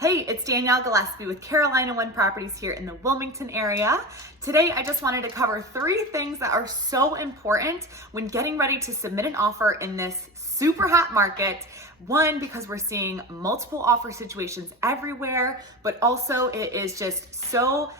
Hey, it's Danielle Gillespie with Carolina One Properties here in the Wilmington area. Today, I just wanted to cover 3 things that are so important when getting ready to submit an offer in this super hot market. One, because we're seeing multiple offer situations everywhere, but also it is just so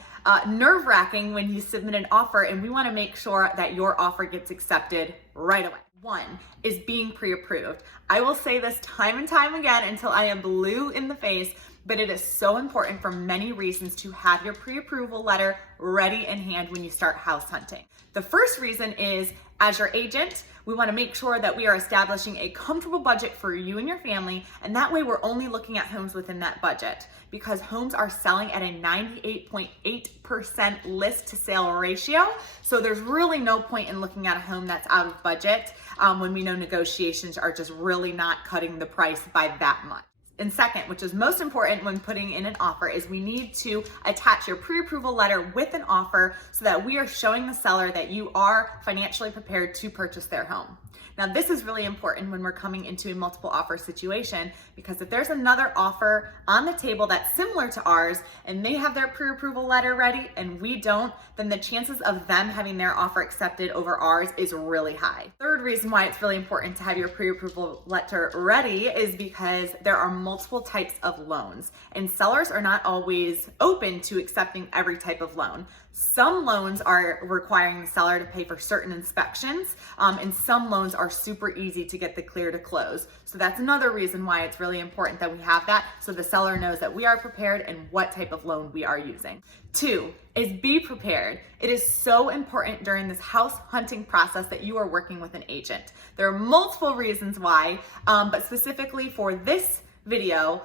nerve-wracking when you submit an offer, and we want to make sure that your offer gets accepted right away. One is being pre-approved. I will say this time and time again until I am blue in the face, but it is so important for many reasons to have your pre-approval letter ready in hand when you start house hunting. The first reason is, as your agent, we want to make sure that we are establishing a comfortable budget for you and your family, and that way we're only looking at homes within that budget, because homes are selling at a 98.8% list to sale ratio. So there's really no point in looking at a home that's out of budget when we know negotiations are just really not cutting the price by that much. And second, which is most important when putting in an offer, is we need to attach your pre-approval letter with an offer so that we are showing the seller that you are financially prepared to purchase their home. Now, this is really important when we're coming into a multiple offer situation, because if there's another offer on the table that's similar to ours and they have their pre-approval letter ready and we don't, then the chances of them having their offer accepted over ours is really high. Third reason why it's really important to have your pre-approval letter ready is because there are multiple types of loans, and sellers are not always open to accepting every type of loan. Some loans are requiring the seller to pay for certain inspections, and some loans are super easy to get the clear to close. So that's another reason why it's really important that we have that, so the seller knows that we are prepared and what type of loan we are using. 2 is be prepared. It is so important during this house hunting process that you are working with an agent. There are multiple reasons why, but specifically for this video,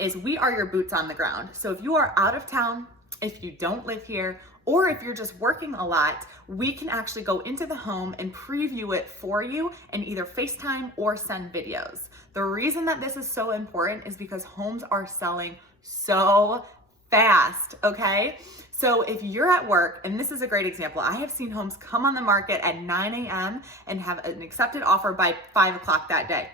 is we are your boots on the ground. So if you are out of town, if you don't live here, or if you're just working a lot, we can actually go into the home and preview it for you and either FaceTime or send videos. The reason that this is so important is because homes are selling so fast, okay? So if you're at work, and this is a great example, I have seen homes come on the market at 9 a.m. and have an accepted offer by 5 o'clock that day.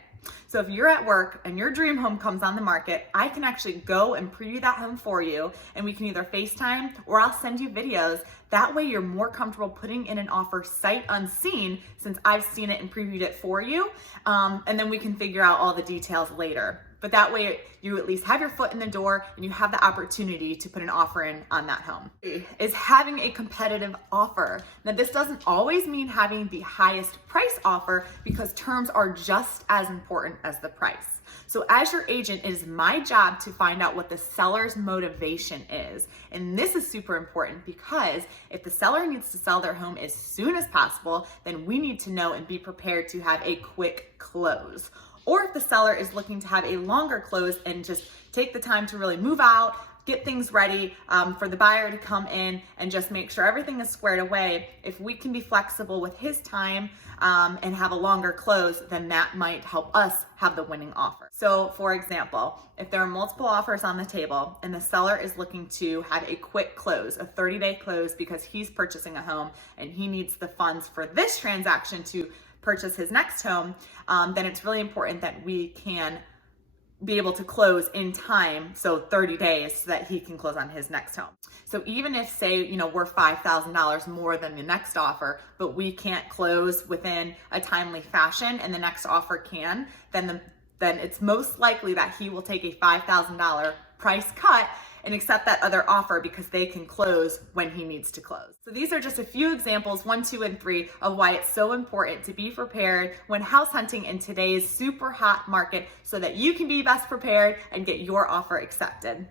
So if you're at work and your dream home comes on the market, I can actually go and preview that home for you, and we can either FaceTime or I'll send you videos. That way you're more comfortable putting in an offer sight unseen, since I've seen it and previewed it for you, and then we can figure out all the details later. But that way you at least have your foot in the door and you have the opportunity to put an offer in on that home. Is having a competitive offer. Now, this doesn't always mean having the highest price offer, because terms are just as important as the price. So as your agent, it is my job to find out what the seller's motivation is. And this is super important, because if the seller needs to sell their home as soon as possible, then we need to know and be prepared to have a quick close. Or if the seller is looking to have a longer close and just take the time to really move out, get things ready for the buyer to come in and just make sure everything is squared away, if we can be flexible with his time and have a longer close, then that might help us have the winning offer. So for example, if there are multiple offers on the table and the seller is looking to have a quick close, a 30-day close, because he's purchasing a home and he needs the funds for this transaction to purchase his next home, then it's really important that we can be able to close in time, so 30 days, so that he can close on his next home. So even if, say, we're $5,000 more than the next offer, but we can't close within a timely fashion and the next offer can, then it's most likely that he will take a $5,000 price cut and accept that other offer, because they can close when he needs to close. So these are just a few examples, 1, 2, and 3, of why it's so important to be prepared when house hunting in today's super hot market, so that you can be best prepared and get your offer accepted.